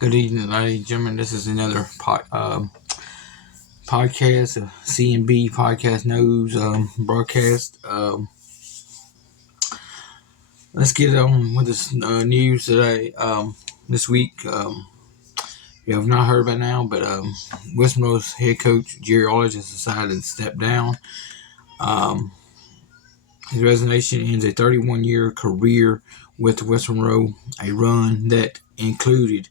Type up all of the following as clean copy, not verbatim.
Good evening, ladies and gentlemen. This is another podcast, CNB podcast news broadcast. Let's get on with this news today. This week, you have not heard by now, but West Monroe's head coach Jerry Arledge has decided to step down. His resignation ends a 31-year career with West Monroe, a run that included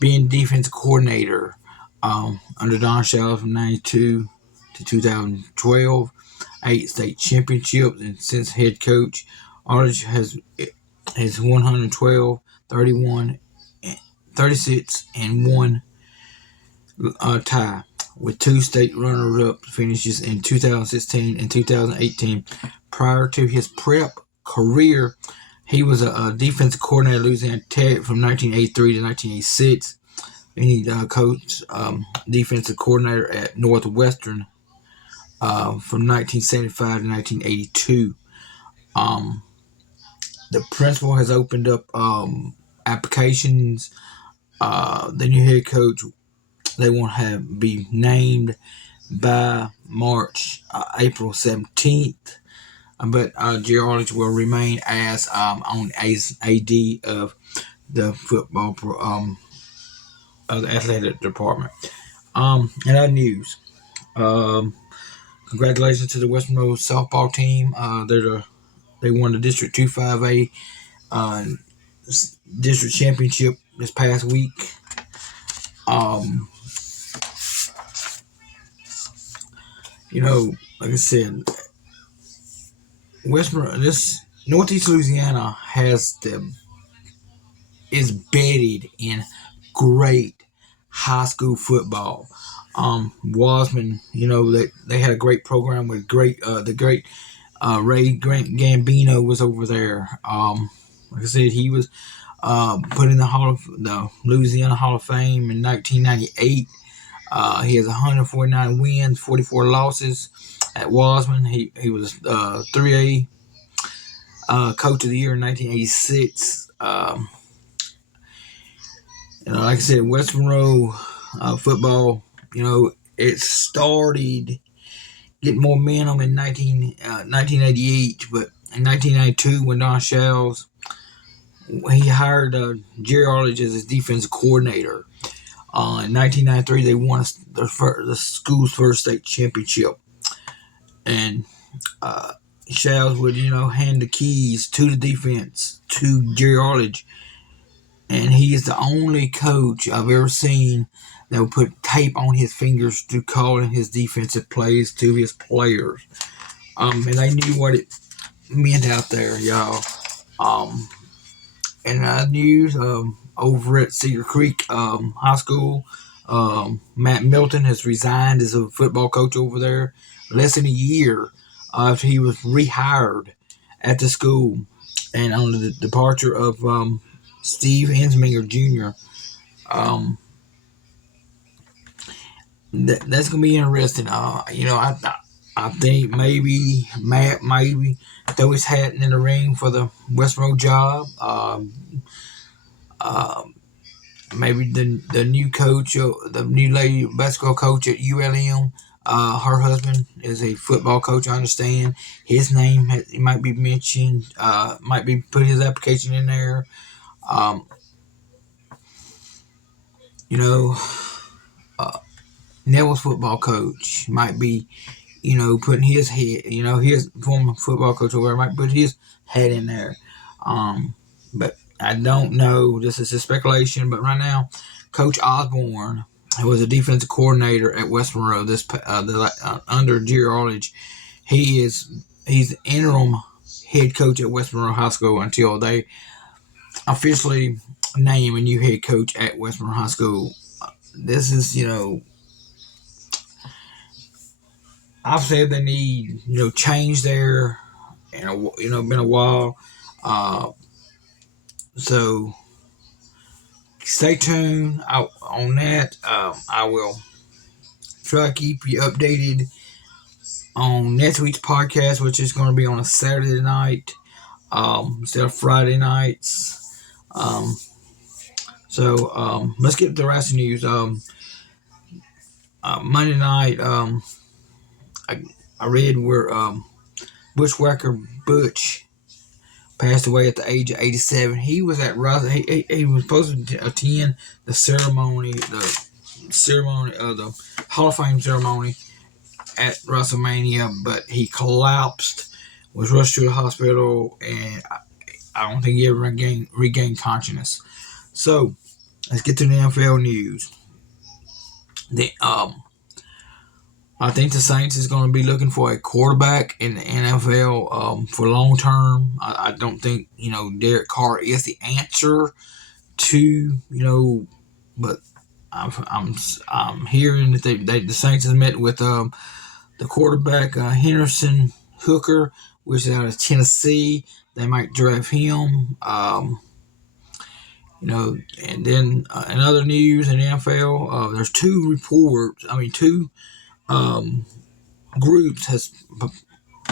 being defense coordinator under Don Shell from 92 to 2012, 8 state championships, and since head coach, Arledge has 112, 31, 36, and 1 tie, with 2 state runner-up finishes in 2016 and 2018. Prior to his prep career, he was a defensive coordinator at Louisiana Tech from 1983 to 1986. And he coached defensive coordinator at Northwestern from 1975 to 1982. The principal has opened up applications. The new head coach, they want to be named by April 17th. But Jerry Arledge will remain as on AD of the football of the athletic department. In other news, congratulations to the West Monroe softball team. They won the District 2-5A district championship this past week. Like I said, West Monroe, this Northeast Louisiana is bedded in great high school football. Wasman, they had a great program with Ray Grant Gambino was over there. Like I said, he was put in the Louisiana Hall of Fame in 1998. He has 149 wins, 44 losses at Wasman. He was 3A Coach of the Year in 1986. Like I said, West Monroe football, it started getting more momentum in 1988, but in 1992, when Don Shells, he hired Jerry Arledge as his defensive coordinator. In 1993, they won the school's first state championship, and Shells would, hand the keys to the defense to Jerry Arledge. And he is the only coach I've ever seen that would put tape on his fingers to calling his defensive plays to his players. And they knew what it meant out there, y'all. And news, over at Cedar Creek High School, Matt Milton has resigned as a football coach over there less than a year after he was rehired at the school. And on the departure of Steve Hensminger Jr. That's gonna be interesting. I think maybe Matt throw his hat in the ring for the West Monroe job. Maybe the new coach, the new lady basketball coach at ULM. Her husband is a football coach. I understand his name might be mentioned. Might be put his application in there. Neville's football coach might be, putting his head, his former football coach over there might put his head in there. But I don't know. This is just speculation. But right now, Coach Osborne, who was a defensive coordinator at West Monroe, under Jerry Arledge, he's the interim head coach at West Monroe High School until they officially name a new head coach at West Monroe High School. This is, I've said they need, change there, and been a while. So stay tuned on that. I will try to keep you updated on next week's podcast, which is going to be on a Saturday night instead of Friday nights. So let's get to the rest of the news. Monday night, I, I read where Bushwhacker Butch passed away at the age of 87. He was at Russell. He was supposed to attend the ceremony of the Hall of Fame ceremony at WrestleMania, but he collapsed, was rushed to the hospital, and I don't think he ever regained consciousness. So let's get to the NFL news. The I think the Saints is going to be looking for a quarterback in the NFL for long term. I don't think Derek Carr is the answer to but I'm hearing that the Saints has met with the quarterback Henderson Hooker, which is out of Tennessee. They might draft him. And then in other news in the NFL, there's two reports. I mean, two um, groups has